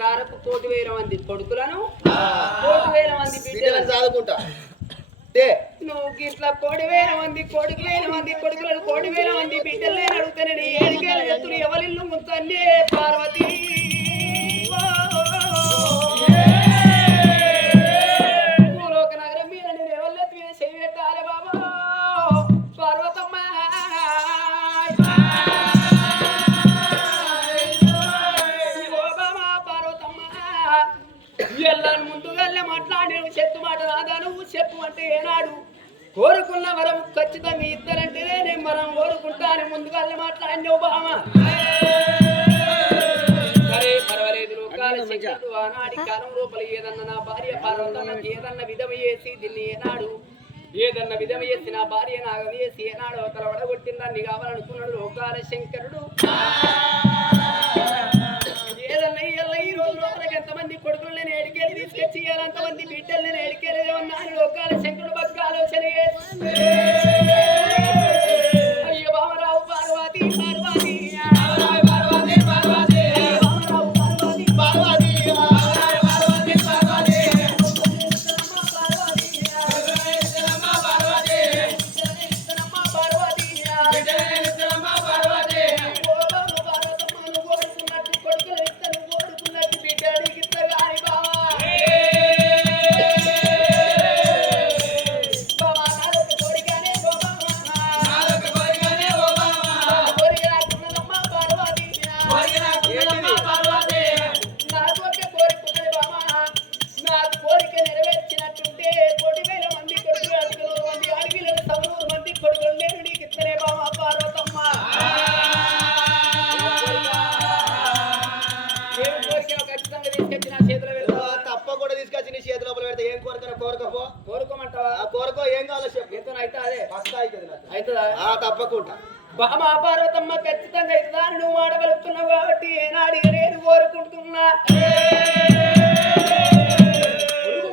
దారకు 1,000 మంది కొడుకులను 1,000 మంది బిడ్డలను చదువుకుంటా నువ్వు ఇట్లా 1,000 మంది కొడుకులను 1,000 మంది బిడ్డలే అడుగుతానని ఏడికేళ్ళ ఎత్తులు ఎవరిల్లు ముంతన్నే పార్వతి భూలోక నగరం మీద నేను ఎవరినెత్తి మీద చెయ్యి పెట్టాలి బాబా పార్వతమ్మ ఎల్లని ముందుగానే మాట్లాడి చెట్టు మాట రాదా నువ్వు చెప్పు అంటే ఏనాడు కోరుకున్న వరం ఖచ్చితంగా ఇద్దరంటేనే నేను వరం కోరుకుంటాను ముందుగానే మాట్లాడినావు బామ సరే పర్వాలేదు లోకాల శక్తులు ఆనాడి కాలం లోపల ఏదన్నా నా భార్య పార్వతమ్మకి ఏదన్నా విధమ చేసి దీన్ని ఏనాడు ఏదన్నా విధమ చేసి నా భార్య నాగ వేసి ఏనాడు ఒకరు వడగొట్టిందాన్ని కావాలనుకున్నాడు లోకాల శంకరుడు ఏదన్నా ఈ రోజు లోపలికి ఎంతమంది కొడుకులు నేను ఏడికెళ్ళి తీసుకొచ్చి అంతమంది బిడ్డలు నేను ఏడికెళ్ళి ఉన్నాను లోకాల శంకరుడు బక్క ఆలోచన అయ్యో బామరావు పార్వతి పార్వతి తప్పకుండా బామా పార్వతమ్మ ఖచ్చితంగా అవుతుందా నువ్వు ఆడవలుపుతున్నావు కాబట్టి ఏనాడు నేను కోరుకుంటున్నా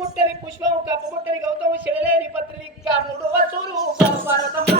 ముట్టని పుష్పం కప్ప ముట్టని గౌతము శివలేని పత్రిక 3 వస్తువులు పార్వతమ్మ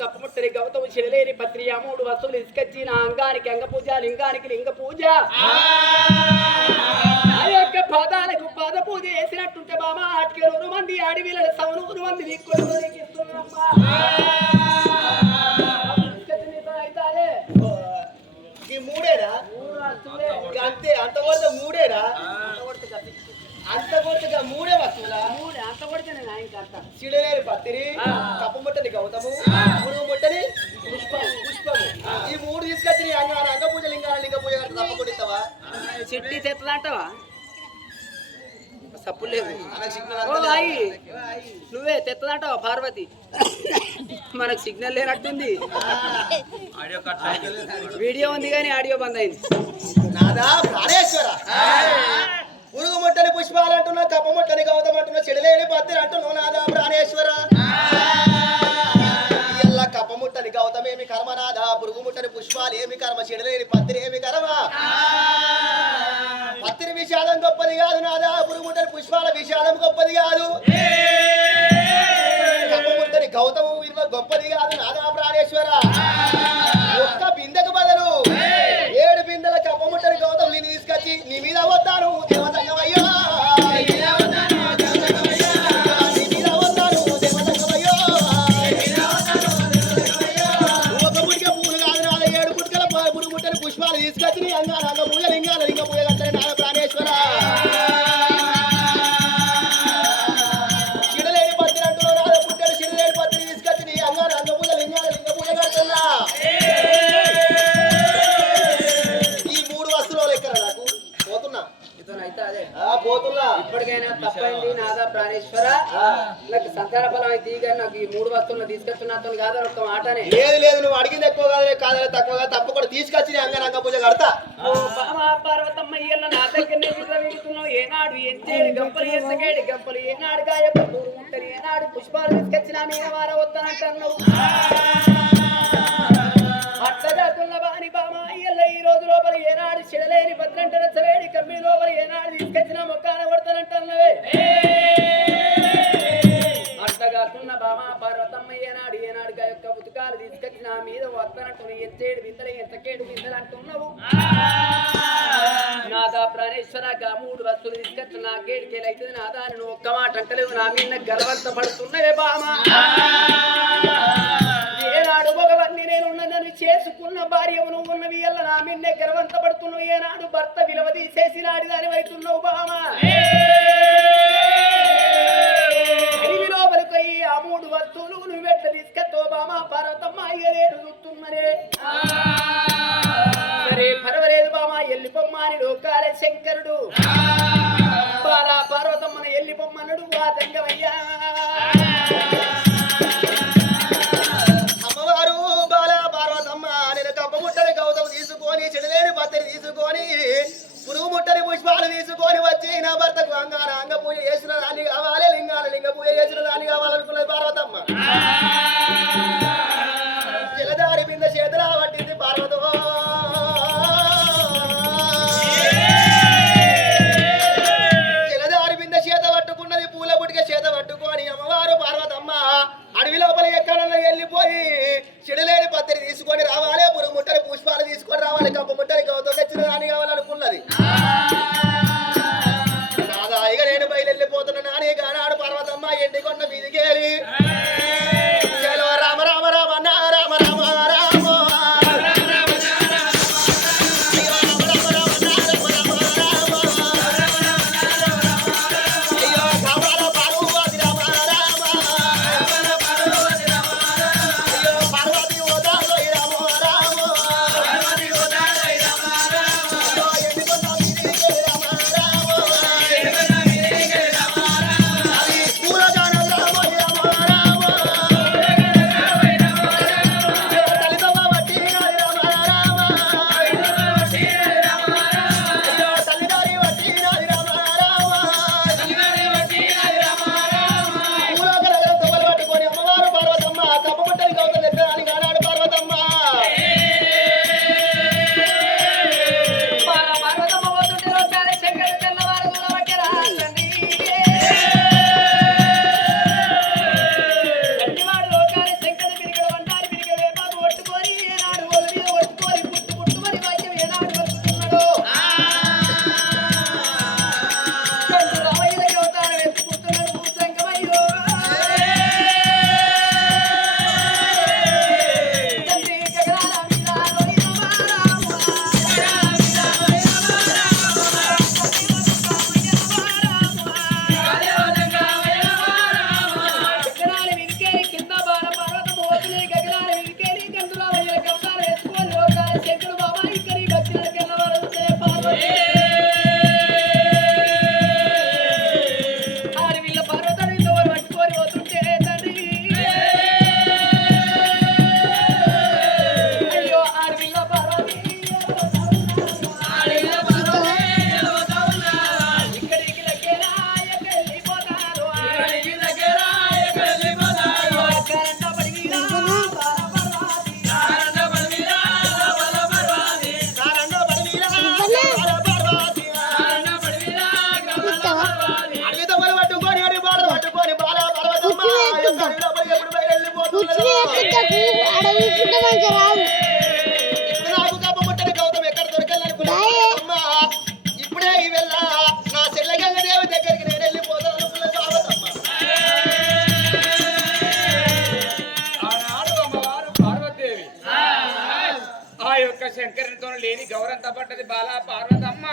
కప్పముట్టని గౌతము శివలేని పత్రి 3 వస్తువులు ఇసుకొచ్చి నా అంగానికి అంగ పూజ లింగానికి లింగ పూజ ఆ యొక్క పాదాలకు పాద పూజ చేసినట్టుంటే బామ 100 మంది అడవిల 100 మంది దిక్కులకి ఇస్తున్నామ్మా ఈ మూడేనా అంతే అంత కొడితే మూడేనా అంత కొడుతుగా 3 వస్తువులా అంత కొడితే నేను ఆయనకి అంత చిడలేని పత్రి కప్ప ముట్టని గౌతము పురుగు ముట్టని పుష్పము ఈ 3 తీసుకొచ్చి అంగ పూజ లింగ పూజ తప్పకుండా ఇస్తావా చెట్టి తెత్తదంటావా సప్పు లేదు నువ్వే తెత్తదంటావా పార్వతి మనకు సిగ్నల్ లేనట్టుంది వీడియో ఉంది కానీ ఆడియో బంద్ అయింది నాదా ప్రాణేశ్వర పురుగు ముట్టని పుష్పాలు అంటున్నా కప్ప ముట్టని గౌతమ అంటున్నా చెడలేని పత్రి అంటున్నావు నాదా ప్రాణేశ్వర ఎల్ల కప్ప ముట్టని గౌతమ ఏమి కర్మ నాదా పురుగు ముట్టని పుష్పాలు ఏమి కర్మ చెడలేని పత్రి ఏమి కర్మ పత్రి విషాదం గొప్పది కాదు నాదా పురుగు ముట్టని పుష్పాల విషాదం గొప్పది కాదు కప్ప ముట్టని గౌతమ విలువ గొప్పది కాదు నాదా ప్రాణేశ్వర ఒక్క బిందెకు బదులు 7 బిందెల కప్ప ముట్టని గౌతమ నేను తీసుకొచ్చి నీ మీద వస్తాను దేవతంగమయ్యో నీ మీద వస్తాను దేవతంగమయ్యో నాతో కాదని ఒక్క మాటనే లేదు లేదు నువ్వు అడిగింది ఎక్కువ కాదలే తక్కువగా తప్పకుండా తీసుకొచ్చి అంగ పూజ కడతా. ఓ బామా పార్వతమ్మ ఇయ్యల నా దగ్గరనే విడుతున్నావు ఏనాడు ఎంచేడు గంపలు ఎసగేడు గంపలు ఏనాడు గాయపు పూరు ఉంటని ఏనాడు పుష్పాలు తీసుకొచ్చిన మీద వార వస్తానంటున్నావు అట్టజాతున్న బాని బామా ఇయ్యల ఈ రోజు లోపల ఏనాడు చెడలేని భద్రంట రచ్చవేడి కమ్మి లోపల ఏనాడు తీసుకొచ్చిన మొక్కాన కొడతానంటున్నవే అట్టగాకున్న బామా పార్వతమ్మ ఏనాడు ఏనాడుగా యొక్క ఉతుకాలు తీసుకొచ్చిన మీద వస్తానంటున్న ఎంచేడు బిందెలు ఎంతకేడు బిందెలు అంటున్నావు నాదా ప్రాణేశ్వర గా 3 వస్తువులు తీసుకొచ్చి నా గేడికేలు అవుతుంది నాదా నువ్వు ఒక్క మాట అంటలేవు నా మీద గర్వంత పడుతున్నవే బామా ఏనాడు భగవన్ని నేను ఉన్నదని చేసుకున్న భార్యవు నువ్వు ఉన్నవి ఎల్ల నా మీదే గర్వంత పడుతున్నావు ఏనాడు భర్త విలువ తీసేసి నాడి దాని అవుతున్నావు బామా అడివి లోపలికి ఆ 3 వస్తువులు నువ్వెట్లా తీసుకొస్తావు బామా పార్వతమ్మ అయ్యలేడు చూస్తున్నరే సరే పర్వాలేదు బామా ఎల్లిపొమ్మని లోకాలే శంకరుడు బాలా పార్వతమ్మను ఎల్లిపొమ్మనుడు ఆ దంగమయ్యా అమ్మవారు బాల పార్వతమ్మ నేను కప్పముట్టని గౌతము తీసుకొని చెడలేని పత్తిని తీసుకొని పురుగు ముట్టని పుష్పాలు తీసుకొని వచ్చి నా భర్తకు అంగ పూజ చేసిన దాన్ని కావాలి లింగ పూజ చేసిన దాన్ని కావాలనుకున్నది పార్వతమ్మ జలదారి బింద చేతుల పట్టింది పార్వతం జలదారి బింద చేత పట్టుకున్నది పూల పుట్టిక చేత పట్టుకొని అమ్మవారు పార్వతమ్మ అడవి లోపల ఎక్కడన్నా వెళ్ళిపోయి చెడలేని పత్తిని తీసుకొని రావాలి పురుగు ముట్టని పుష్పాలు తీసుకొని రావాలి కప్ప ముట్టని గౌతం తెచ్చిన దాన్ని కావాలనుకున్నది సాదాయిగా నేను బయలుపోతున్నా నాని గానాడు పార్వతమ్మ ఎండికొండ మీదికేరి చలో రామ రామ రామ నా రామ రామ రామ ఇప్పుడే ఈ వెళ్ళ నా చెల్లెగంగదేవి దగ్గరికి నేను వెళ్ళిపోతాను ఆనాడు అమ్మవారు పార్వతీదేవి ఆ యొక్క శంకరునితో లేని గౌరవంతో పడ్డది బాల పార్వతమ్మ.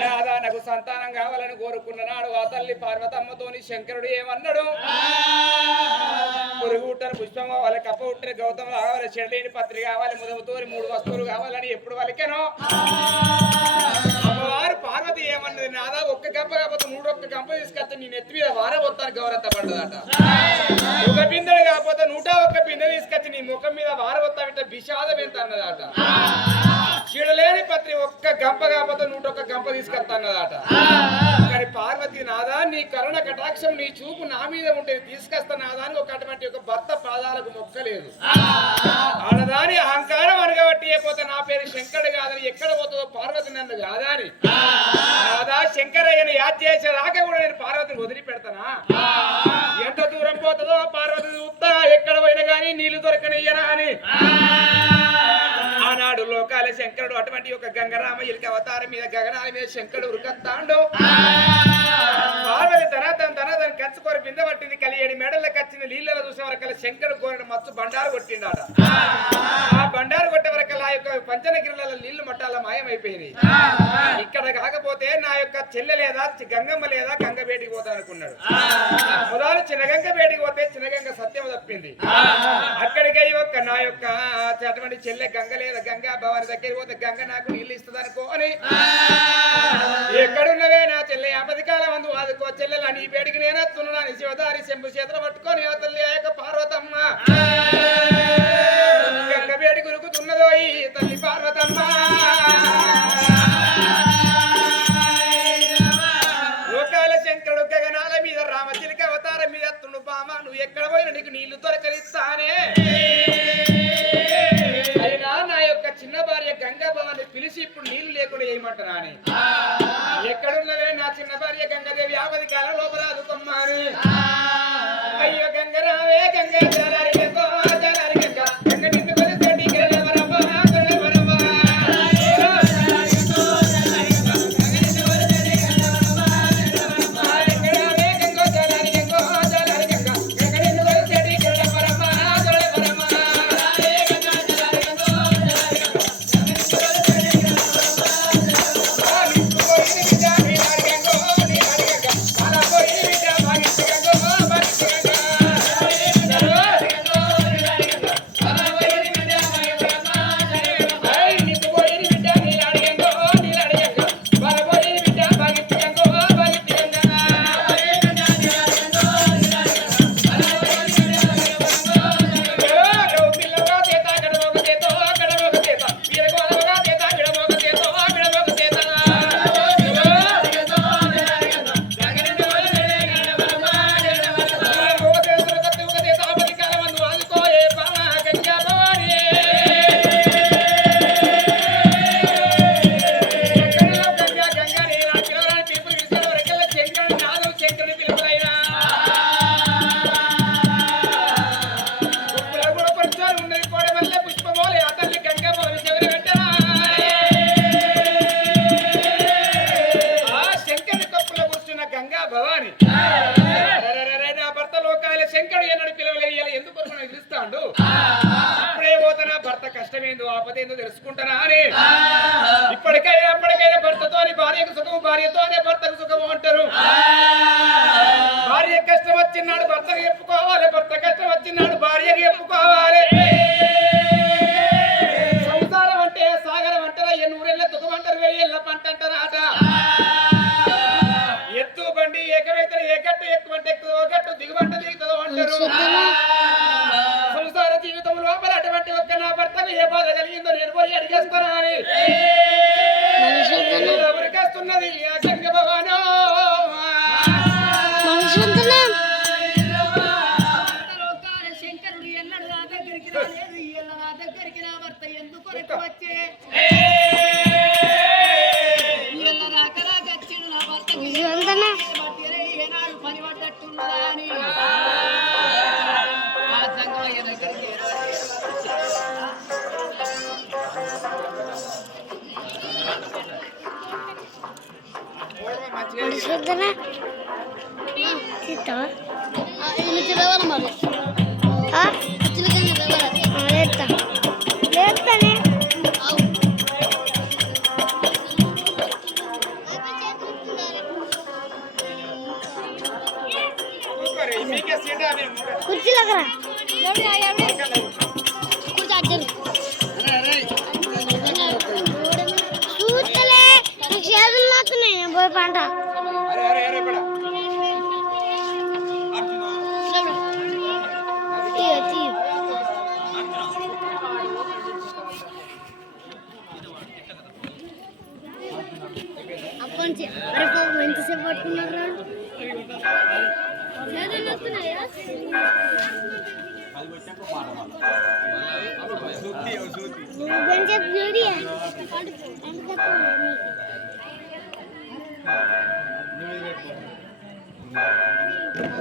నాదా నాకు సంతానం కావాలని కోరుకున్న నాడు ఆ తల్లి పార్వతమ్మతోని శంకరుడు ఏమన్నాడు? పురుగు ఉట్టని పుష్పం కావాలి, కప్ప ఉట్టని గౌతమ కావాలి, చెడలేని పత్రి కావాలి, ముదముతోని 3 వస్తువులు కావాలని ఎప్పుడు వాళ్ళకేనో అమ్మవారు పార్వతి ఏమన్నది? నాదా ఒక్క ఒక్క గంప కాకపోతే 3 ఒక్క గంప తీసుకొస్తే నేను ఎత్తి మీద వారబోతాను గౌరత్త పడ్డదట. ఒక బిందెడు కాకపోతే 101 బిందె తీసుకొచ్చి నీ ముఖం మీద వారబోతాం ఇట్లా విషాదం ఎంత అన్నదట. చిడలేని పత్రి ఒక్క గంప కాకపోతే 101 గంప తీసుకొస్తా అన్నదట. కానీ పార్వతి నాదా నీ కరుణ కటాక్షం నీ చూపు నా మీద ఉంటే తీసుకొస్తా నాదా అని అటువంటి ఒక భర్త పాదాలకు మొక్కలేదు. ఆడదాని అహంకారం అనగబట్టి అయిపోతే నా పేరు శంకరుడు కాదని ఎక్కడ పోతుందో పార్వతి నన్ను కాదా అని నాదా శంకరయ్యను యాద్ చేసేదాకా కూడా నేను పార్వతిని వదిలిపెడతానా? ఎంత దూరం పోతుందో పార్వతి చూస్తా ఎక్కడ పోయినా కానీ నీళ్లు దొరకనియ్యనా అని ఆనాడు లోకాల శంకరుడు అటువంటి ఒక గంగరామ ఇలిక అవతారం మీద గగనాల మీద శంకరుడు ఉరుకత్తాండు. పార్వతి తన కచ్చుకోరి బిందె పట్టింది. కలియేడి మెడలకు వచ్చిన నీళ్ళలో చూసే వరకల్లా శంకరుడు కోరిన మత్తు బండారు కొట్టిండాట. ఆ బండారు కొట్టే వరకల్లా ఆ యొక్క పంచనగిరిలలో నీళ్లు మట్టాల మాయమైపోయినాయి. ఇక్కడ కాకపోతే నా యొక్క చెల్లె లేదా గంగమ్మ లేదా గంగ బేటికి పోతా అనుకున్నాడు. మొదలు చిన్నగంగ బేటికి పోతే చిన్నగంగ సత్యం తప్పింది. అక్కడికి ఒక్క నా యొక్క అటువంటి చెల్లె గంగ లేదా గంగా భవాని దగ్గరికి పోతే గంగ నాకు నీళ్ళు ఇస్తుంది అనుకో అని ఎక్కడున్నవే నా చెల్లె అపధికాలం అందు వాదుకో చెల్లెలా నీ బేడికి నేనెత్తున్నాను శివదారి శంభు చేతులు పట్టుకొని తల్లి ఆ యొక్క పార్వతమ్మ గంగ బేడి గురుకుతున్నదో ఈ తల్లి పార్వతమ్మ. లోకాల శంకరుడు గగనాల మీద రామచిలిక అవతారం మీద ఎత్తుండు బామ నువ్వు ఎక్కడ పోయినా నీకు నీళ్లు దొరకరిస్తానే. అయినా నా యొక్క చిన్న భార్య గంగా భవాన్ని పిలిచి ఇప్పుడు నీళ్లు లేకుండా ఏమంటారా అని ఎక్కడున్నవే నా చిన్న భార్య గంగాదేవి ఆపది కాలం లోపల అదుకొమ్మాని అయ్యో గంగరావే గంగా జలారి గంగో జలారి గంగ గంగ నిన్ను కొలిసేటి గెలవరమ్మ గెలవరమ్మ గంగరావే గంగో జలారి గంగో జలారి గంగ గంగ నిన్ను కొలిసేటి గెలవరమ్మ గెలవరమ్మ తెలుసుకుంటానా అని ఇప్పటికైనా భర్తతో భార్యకు సుఖము భార్యతోనే భర్తకు సుఖము అంటారు. భార్య కష్టం వచ్చినాడు భర్తకు చెప్పుకోవాలి, భర్త కష్టం వచ్చినాడు భార్యకు చెప్పుకోవాలి. సంసారం అంటే సాగరం అంటారా 800 తుకమంటారు 1000 పంట అంటారా ఆట. ఎత్తు బండి ఏకమైతే ఏకట్టు ఎక్కువంటే ఎక్కువ గట్టు దిగుబంట దిగుతుందో అంటారు. సంసార జీవితం లోపల అటువంటి ఒక్క నా భర్తకు ఏ బాధ కలిగిందో నేను పోయి అడిగేస్తానా అని ఎవరికేస్తున్నది ఆ గంగ భవానో శంకరుడు ఎన్నడు నా దగ్గరికి రాలేదు. ఇయ్యాల నా దగ్గరికి నా భర్త ఎందుకు వచ్చే ఇయ్యాల రాకరాక వచ్చిండు నా భర్తకి ఏనాడు పని పడ్డట్టున్నదా అని ఆ సంగమయ్య దగ్గరికి కుర్చీలకరా చూస్తలే చేతులు మాత్రమే పోయి పంట మంచి అరే పాపం ఎంతసేపు పట్టుకున్నారు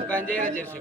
గంజాయిగా చేసి